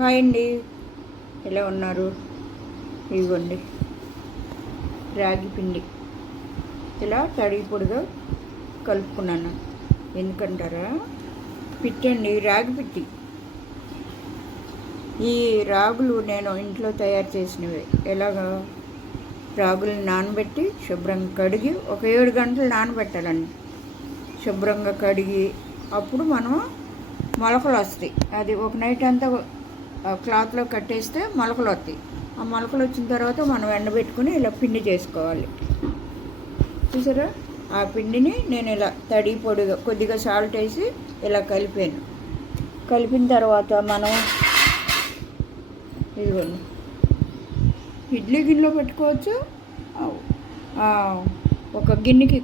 Hi అండి, ఎలా ఉన్నారు? ఇదిగోండి రాగి పిండి ఇలా తడి పొడిగా కలుపుకున్నాను. ఎందుకంటారా, పిట్టండి, రాగి పిట్టి. ఈ రాగులు నేను ఇంట్లో తయారు చేసినవి. ఎలాగా, రాగులను నానబెట్టి శుభ్రంగా కడిగి ఒక 7 గంటలు నానబెట్టాలండి. శుభ్రంగా కడిగి అప్పుడు మనం మొలకలు వస్తాయి. అది ఒక నైట్ అంతా క్లాత్లో కట్టేస్తే మొలకలు వస్తాయి. ఆ మొలకలు వచ్చిన తర్వాత మనం ఎండబెట్టుకుని ఇలా పిండి చేసుకోవాలి. చూసారా, ఆ పిండిని నేను ఇలా తడి పొడిగా కొద్దిగా సాల్ట్ వేసి ఇలా కలిపాను. కలిపిన తర్వాత మనం ఇదిగోండి ఇడ్లీ గిన్నెలో పెట్టుకోవచ్చు. ఒక గిన్నెకి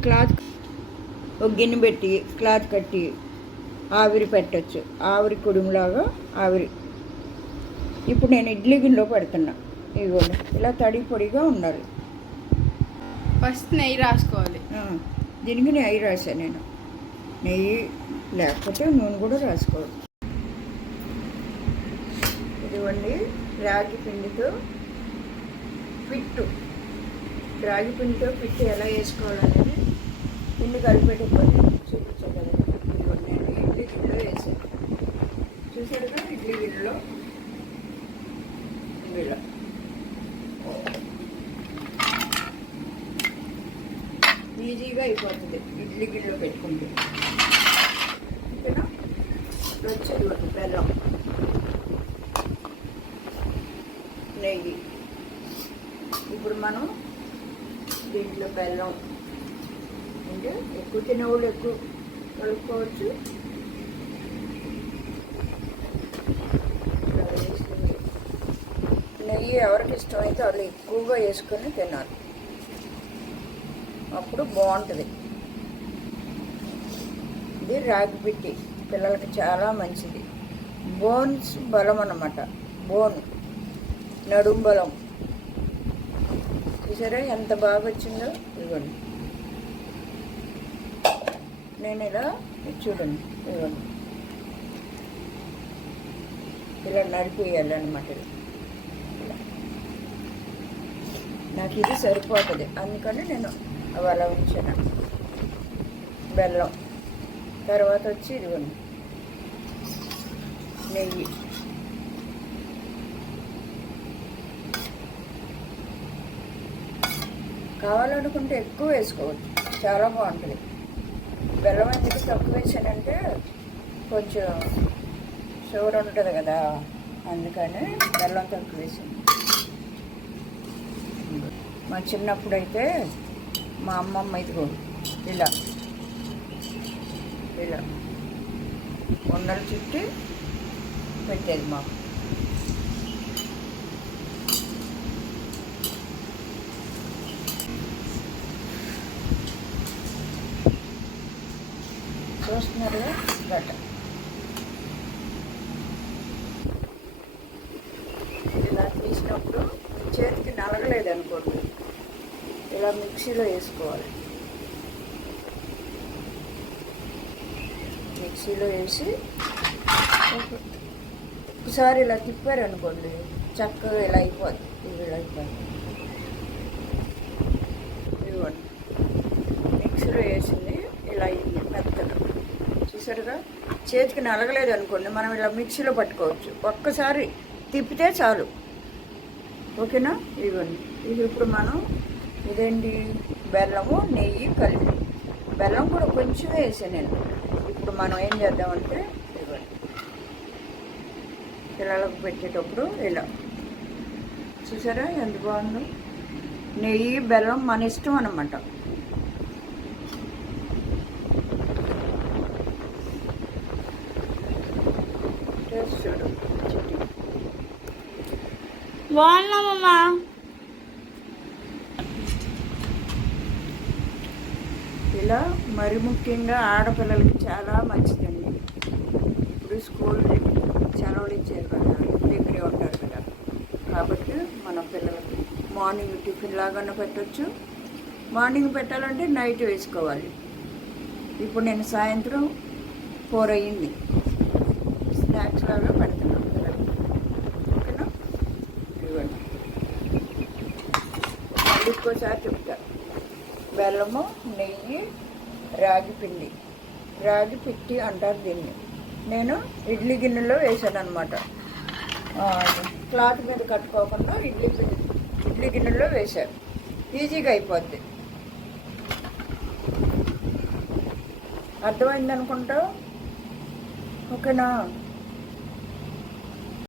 ఒక గిన్నె పెట్టి క్లాత్ కట్టి ఆవిరి పెట్టచ్చు. ఆవిరి కుడుములాగా ఆవిరి. ఇప్పుడు నేను ఇడ్లీ గిన్నెలో పెడుతున్నా. ఇదిగోండి ఇలా తడి పొడిగా ఉండాలి. ఫస్ట్ నెయ్యి రాసుకోవాలి. దీనికి నెయ్యి రాశాను నేను. నెయ్యి లేకపోతే నూనె కూడా రాసుకోవాలి. ఇదిగోండి రాగి పిండితో పిట్టు. రాగి పిండితో పిట్టు ఎలా వేసుకోవాలనేది పిండి కలిపేటప్పుడు చూపించగలను. ఇదిగోండి నేను ఇడ్లీ గిన్నెలో వేసాను. చూసారుగా, ఇడ్లీ గిన్నెలో ఇలా ఈజీగా అయిపోతుంది ఇడ్లీ గిన్నెలో పెట్టుకుంటే. ఓకేనా? వచ్చేది ఒక బెల్లం, నెయ్యి. ఇప్పుడు మనం దీంట్లో బెల్లం అంటే ఎక్కువ తినేవాళ్ళు ఎక్కువ కలుపుకోవచ్చు. నెయ్యి ఎవరికి ఇష్టమైతే వాళ్ళు ఎక్కువగా వేసుకొని తినాలి, అప్పుడు బాగుంటుంది. ఇది రాగి పిట్టి పిల్లలకి చాలా మంచిది. బోన్స్ బలం అన్నమాట. బోన్, నడుం బలం. చూసారా ఎంత బాగా వచ్చిందో. ఇదిగోండి నేను ఇలా చూడండి, ఇదిగోండి ఇలా నడిపేయాలన్నమాట. నాకు ఇది సరిపోతుంది, అందుకని నేను అవి అలా ఉంచాను. బెల్లం తర్వాత వచ్చి ఇదిగోండి నెయ్యి. కావాలనుకుంటే ఎక్కువ వేసుకోవచ్చు, చాలా బాగుంటుంది. బెల్లం ఎందుకు తక్కువ వేసానంటే కొంచెం షుగర్ ఉంటుంది కదా, అందుకని బెల్లం తక్కువ వేసాను. మా చిన్నప్పుడైతే మా అమ్మమ్మ ఇదిగో ఇలా ఇలా ఉండలు చుట్టి పెట్టేది మాకు. చూస్తున్నారుగా గట్ట. ఇలా తీసినప్పుడు చేతికి నలగలేదు అనుకోండి, ఇలా మిక్సీలో వేసుకోవాలి. మిక్సీలో వేసి ఒకసారి ఇలా తిప్పారనుకోండి, చక్కగా ఇలా అయిపోద్ది. ఇది ఇలా అయిపోద్ది. ఇదిగోండి మిక్సీలో వేసింది ఇలా అయింది మెత్తగా. చూసారుగా, చేతికి నలగలేదు అనుకోండి, మనం ఇలా మిక్సీలో పట్టుకోవచ్చు. ఒక్కసారి తిప్పితే చాలు. ఓకేనా? ఇదిగోండి ఇది ఇప్పుడు మనం ఇదేంటి బెల్లము నెయ్యి కలిపి, బెల్లం కూడా కొంచెం వేసాను నేను. ఇప్పుడు మనం ఏం చేద్దామంటే ఇదిగోండి పిల్లలకు పెట్టేటప్పుడు ఇలా చూసారా ఎంత బాగుందో. నెయ్యి బెల్లం మన ఇష్టం అన్నమాట. చూడు బాగున్నామమ్మా. ఇలా మరి ముఖ్యంగా ఆడపిల్లలకి చాలా మంచిదండి. ఇప్పుడు స్కూల్ సెలవులు ఇచ్చారు కదా, దగ్గరే ఉంటారు కదా, కాబట్టి మన పిల్లలకి మార్నింగ్ టిఫిన్ లాగానే పెట్టచ్చు. మార్నింగ్ పెట్టాలంటే నైట్ వేసుకోవాలి. ఇప్పుడు నేను సాయంత్రం 4 అయ్యింది, స్నాక్స్ లాగా పెడుతున్నాను పిల్లలకి. ఇంకోసారి చెప్తా. బెల్లము, నెయ్యి, రాగి పిండి, రాగి పిట్టి అంటారు దీన్ని. నేను ఇడ్లీ గిన్నెలో వేసాను అనమాట. క్లాత్ మీద కట్టుకోకుండా ఇడ్లీ గిన్నెలో వేశాను. ఈజీగా అయిపోద్ది. అర్థమైంది అనుకుంటా. ఓకేనా?